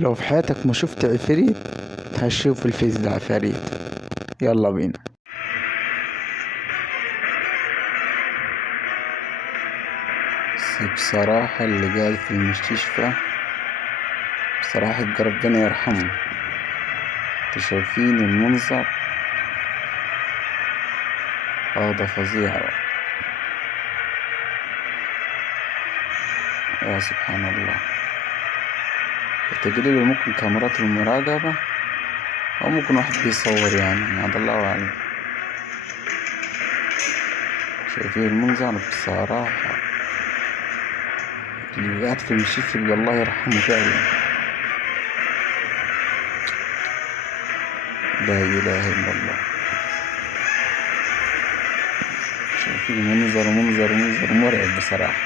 لو في حياتك ما شفت عفريت هتشوف الفيس ده عفاريت. يلا بينا. بس بصراحة اللي قاعد في المستشفى بصراحة يبقى ربنا يرحمه. انتوا شايفين المنظر؟ ده فظيع بقى. يا سبحان الله. تقريبا ممكن كاميرات المراقبة أو ممكن واحد بيصور يعني، هذا الله أعلم. شايفين المنظر؟ بصراحة اللي قاعد في المستشفى يبقى الله يرحمه فعلا. لا إله إلا الله. شايفين منظر مرعب بصراحة.